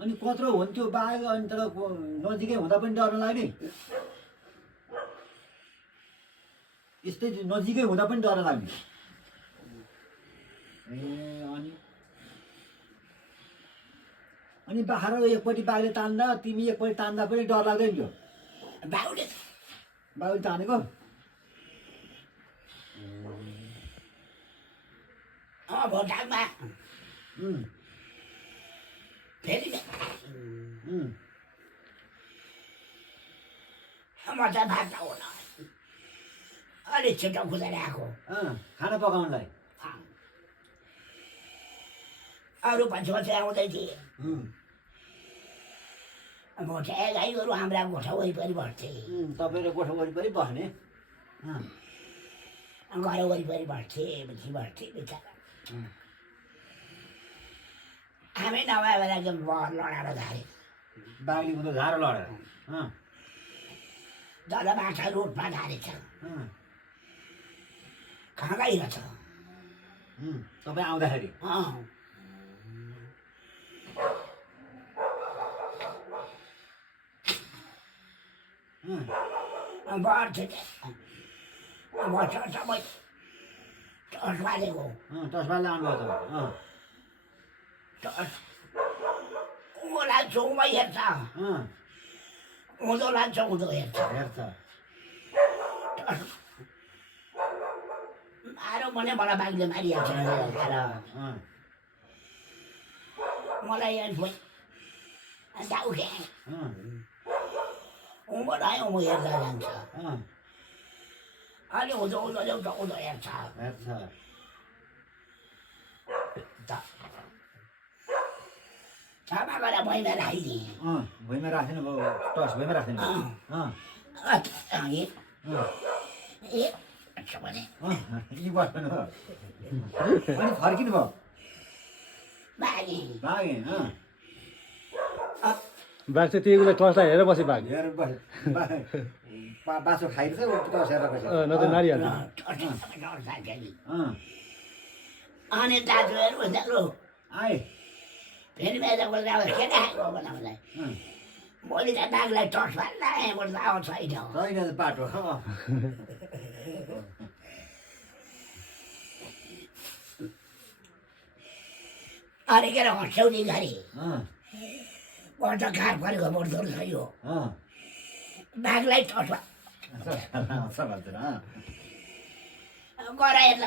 अनि कत्रो हुन्थ्यो बाघ अनि तर नजिकै हुँदा पनि डर लाग्ने यस्तै नजिकै हुँदा पनि डर लाग्ने ए अनि बाख्रा एकपट्टि बाघले तान्दा तिमी एकपट्टि तान्दा पनि डर लाग्दैन थियो बाघले तानेको भोटाङमा फेरि म त भात हुन अलिक छिटो खुलेर आएको खाना पकाउनलाई अरू पछि पछि आउँदै थिए भोटे गाईहरू हाम्रा गोठा वरिपरि बस्थे तपाईँले गोठा वरिपरि बस्ने घर वरिपरि बस्थे बिचरा हामी नभए बेला लडाएर धारे बाघले उनीहरू झारो लडेर जल बाछा रोडमा धारेछ कहाँ गइरहेछ तपाईँ आउँदाखेरि बढ्थ्यो बस्छ सबै टस बालेको टसबाले आउनुभयो टस उँभो लान्छ उँभो हेर्छ उँधो लान्छ उँधो हेर्छ मारो भने मलाई बाघले मारिहाल्छ मलाई दाउखे उँभो लाग्यो उँभो हेर्दा जान्छ अलि उँधो उँधो ल्याउँछ उँधो हेर्छ छापा गरेर भुइँमा राखिदिएँ भुइँमा राखेन टस भुइँमा राखेन भने यी बस्नु भयो अनि फर्किनु भयो बाघे बाघ चाहिँ त्यही बेला टर्चलाई हेरेर बस्यो बाघ हेरेर बस्यो बाछो खाइदिन्छ टस हेरेर बस्यो नत्र मारिहाल्छ अनि दाजुहरू आए फेरि मेरो बोल्दा के राखेको बनाउँदै भोलि त बाघलाई टस फाल्दा यहाँबाट आउँछ छैन बाटो अरे के हँस्यौली गरे पर्छ कार परेको मोडदोड छ यो बाघलाई टस गराएर